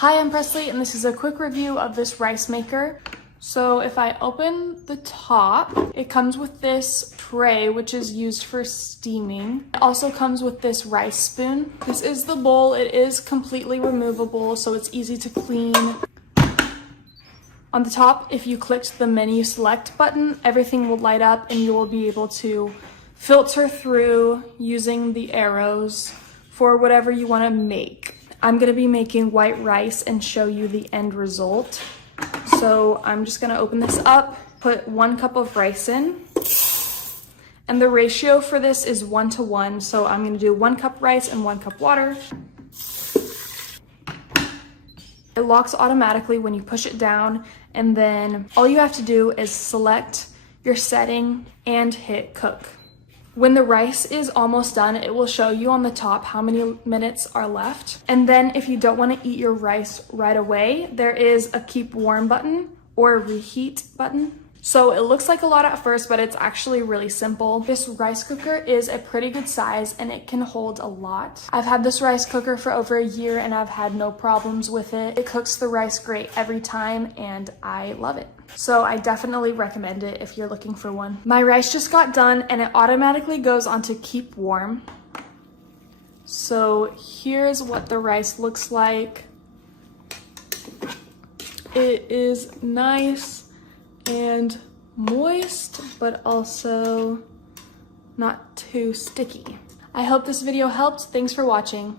Hi, I'm Presley, and this is a quick review of this rice maker. So if I open the top, it comes with this tray, which is used for steaming. It also comes with this rice spoon. This is the bowl. It is completely removable, so it's easy to clean. On the top, if you clicked the menu select button, everything will light up and you will be able to filter through using the arrows for whatever you want to make. I'm going to be making white rice and show you the end result. So I'm just going to open this up, put 1 cup of rice in, and the ratio for this is 1:1. So I'm going to do 1 cup rice and 1 cup water. It locks automatically when you push it down, and then all you have to do is select your setting and hit cook. When the rice is almost done, it will show you on the top how many minutes are left. And then if you don't want to eat your rice right away, there is a keep warm button or a reheat button. So it looks like a lot at first, but it's actually really simple. This rice cooker is a pretty good size and it can hold a lot. I've had this rice cooker for over a year and I've had no problems with it. It cooks the rice great every time and I love it. So I definitely recommend it if you're looking for one. My rice just got done and it automatically goes onto keep warm. So here's what the rice looks like. It is nice and moist, but also not too sticky. I hope this video helped. Thanks for watching.